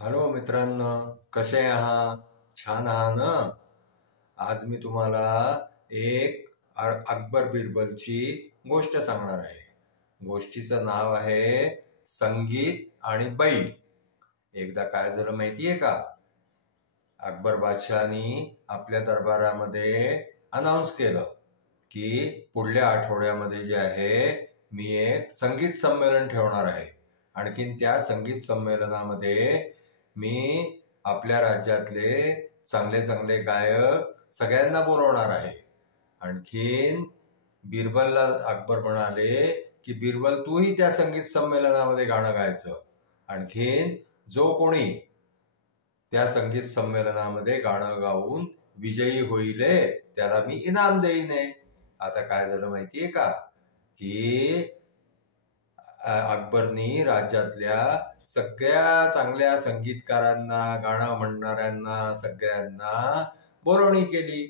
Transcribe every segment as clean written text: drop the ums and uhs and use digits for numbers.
Hello मित्रांनो, कसे आहात? छान आहात ना? आज मी तुम्हाला एक अकबर बिरबलची गोष्ट सांगणार आहे. गोष्टीचं नाव आहे संगीत आणि बैल. एकदा काय झालं माहितीये का? अकबर बादशहानी आपल्या दरबारामध्ये अनाऊन्स केलं की पुढल्या आठवड्यामध्ये जे आहे मी एक संगीत संमेलन ठेवणार आहे. आणखीन त्या संगीत संमेलनामध्ये मी आपल्या राज्यातले चांगले चांगले गायक सगळ्यांना बोलवणार आहे. आणखीन बिरबलला अकबर म्हणाले की बिरबल तूही त्या संगीत संमेलनामध्ये गाणं गायचं. आणखीन जो कोणी त्या संगीत संमेलनामध्ये गाणं गाऊन विजयी होईल त्याला मी इनाम देईन. आता काय झालं माहितीये का की अकबरनी राज्यातल्या सगळ्या चांगल्या संगीतकारांना, गाणं म्हणणाऱ्यांना सगळ्यांना बोलवणी केली.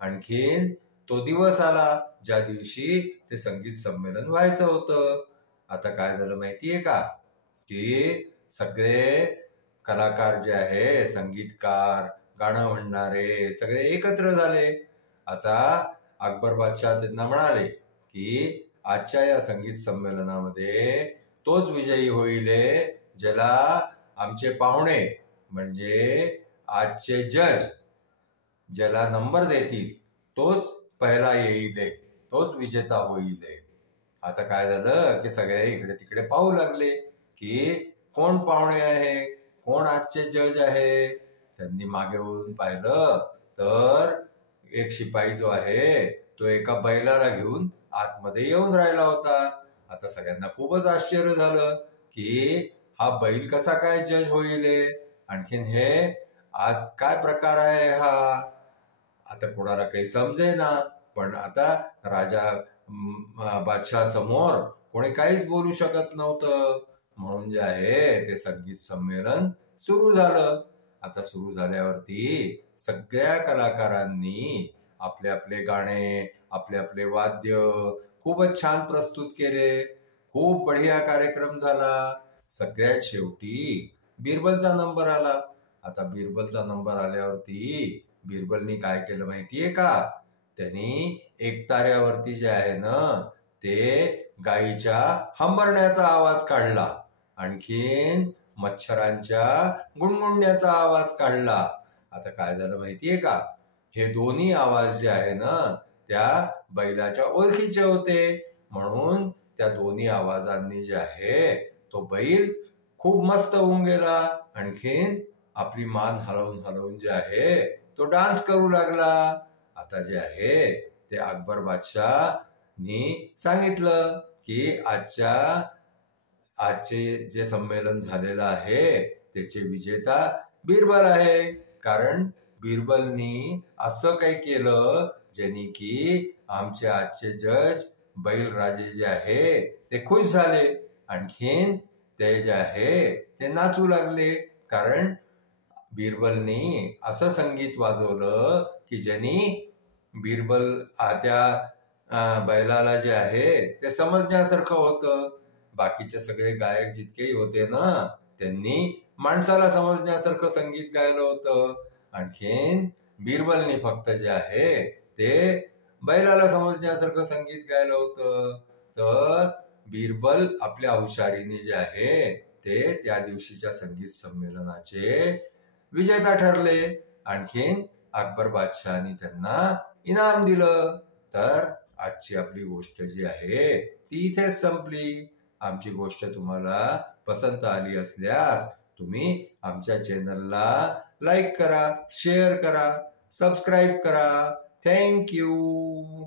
आणखीन तो दिवस आला ज्या दिवशी ते संगीत संमेलन व्हायचं होतं. आता काय झालं माहितीये का की सगळे कलाकार जे आहे, संगीतकार, गाणं म्हणणारे सगळे एकत्र झाले. आता अकबर बादशाह त्यांना म्हणाले की आजच्या या संगीत संमेलनामध्ये तोच विजयी होईल ज्याला आमचे पाहुणे म्हणजे आजचे जज ज्याला नंबर देतील तोच पहिला येईल, तोच विजेता होईल. आता काय झालं की सगळे इकडे तिकडे पाहू लागले की कोण पाहुणे आहे, कोण आजचे जज आहे. त्यांनी मागे वळून पाहिलं तर एक शिपाई जो आहे तो एका बैलाला घेऊन आतमध्ये येऊन राहिला होता. आता सगळ्यांना खूपच आश्चर्य झालं की हा बैल कसा काय जज होईल, आणखीन हे आज काय प्रकार आहे हा. आता कोणाला काही समजेना. पण आता राजा बादशाह समोर कोणी काहीच बोलू शकत नव्हतं. म्हणून जे आहे ते संगीत संमेलन सुरू झालं. आता सुरू झाल्यावरती सगळ्या कलाकारांनी आपले आपले गाणे, आपले आपले वाद्य खूपच छान प्रस्तुत केले. खूप बढिया कार्यक्रम झाला. सगळ्यात शेवटी बिरबलचा नंबर आला. आता बिरबलचा नंबर आल्यावरती बिरबलनी काय केलं माहितीये का? त्यांनी एकताऱ्यावरती जे आहे ना ते गायीच्या हंबरण्याचा आवाज काढला. आणखीन मच्छरांच्या गुणगुणण्याचा आवाज काढला. आता काय झालं माहितीये का? हे दोन्ही आवाज जे आहे ना त्या बैलाच्या ओळखीचे होते. म्हणून त्या दोन्ही आवाजांनी जे आहे तो बैल खूप मस्त होऊन गेला. आणखीन आपली मान हलवून हलवून जे आहे तो डान्स करू लागला. आता जे आहे ते अकबर बादशाहनी सांगितलं की आजचे जे संमेलन झालेलं आहे त्याचे विजेता बिरबल आहे. कारण बिरबलनी असं काही केलं ज्यांनी की आमचे आजचे जज बैलराजे जे आहे ते खुश झाले. आणखीन ते जे आहे ते नाचू लागले. कारण बिरबलनी असं संगीत वाजवलं की ज्यांनी बिरबल त्या बैलाला जे आहे ते समजण्यासारखं होतं. बाकीचे सगळे गायक जितकेही होते ना त्यांनी माणसाला समजण्यासारखं संगीत गायलं होतं. आणखीन बिरबलनी फक्त जे आहे ते बैलाला समजण्यासारखं संगीत गायलं होतं. तर बिरबल आपल्या हुशारीने जे आहे ते त्या दिवशीच्या संगीत संमेलनाचे विजेता ठरले. आणखीन अकबर बादशहानी त्यांना इनाम दिलं. तर आजची आपली गोष्ट जी आहे ती इथेच संपली. आमची गोष्ट तुम्हाला पसंत आली असल्यास तुम्ही आमच्या चॅनलला लाईक करा, शेअर करा, सबस्क्राईब करा. Thank you.